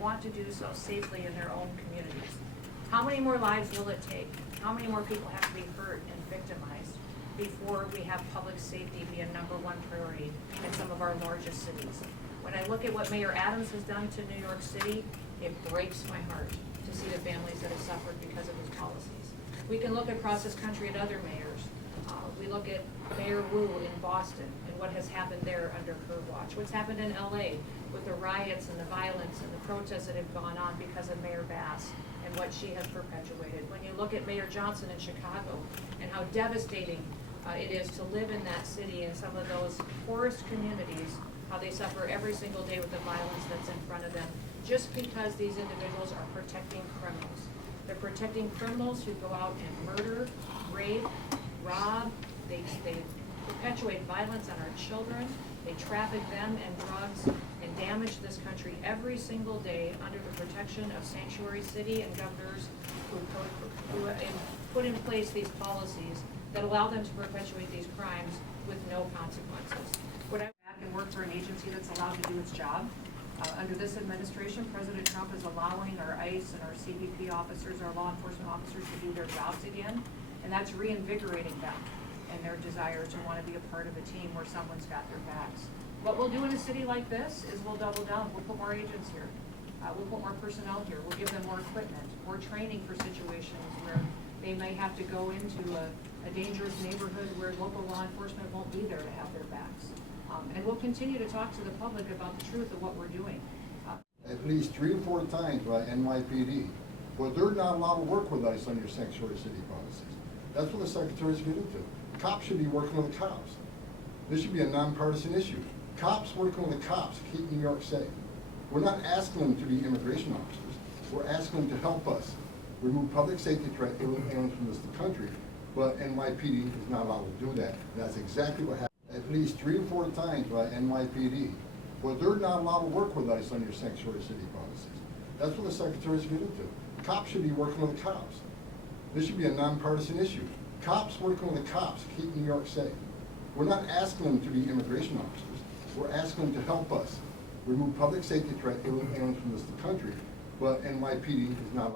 want to do so safely in their own communities. How many more lives will it take? How many more people have to be hurt and victimized before we have public safety be a #1 priority in some of our largest cities? When I look at what Mayor Adams has done to New York City, it breaks my heart to see the families that have suffered because of his policies. We can look across this country at other mayors. We look at Mayor Wu in Boston and what has happened there under her watch. What's happened in LA with the riots and the violence and the protests that have gone on because of Mayor Bass and what she has perpetuated. When you look at Mayor Johnson in Chicago and how devastating it is to live in that city and some of those poorest communities, how they suffer every single day with the violence that's in front of them, just because these individuals are protecting criminals. They're protecting criminals who go out and murder, rape, rob, they perpetuate violence on our children, they traffic them and drugs, and damage this country every single day under the protection of sanctuary city and governors who put in place these policies that allow them to perpetuate these crimes with no consequences. Would I back and work for an agency that's allowed to do its job? Under this administration, President Trump is allowing our ICE and our CBP officers, our law enforcement officers, to do their jobs again, and that's reinvigorating them and their desire to want to be a part of a team where someone's got their backs. What we'll do in a city like this is we'll double down. We'll put more agents here. We'll put more personnel here. We'll give them more equipment, more training for situations where they may have to go into a dangerous neighborhood where local law enforcement won't be there to have their backs. And we'll continue to talk to the public about the truth of what we're doing. At least 3 or 4 times by NYPD, but they're not allowed to work with ICE under sanctuary city policies. That's what the secretary's getting to. Cops should be working with the cops. This should be a nonpartisan issue. Cops working with the cops keep New York safe. We're not asking them to be immigration officers. We're asking them to help us remove public safety threat aliens from this country, but NYPD is not allowed to do that. And that's exactly what happened. At least 3 or 4 times by NYPD, but they're not allowed to work with ICE under sanctuary city policies. That's what the secretary's getting to. Cops should be working with the cops. This should be a nonpartisan issue. Cops working with the cops keep New York safe. We're not asking them to be immigration officers. We're asking them to help us remove public safety threat aliens from this country, but NYPD is not allowed.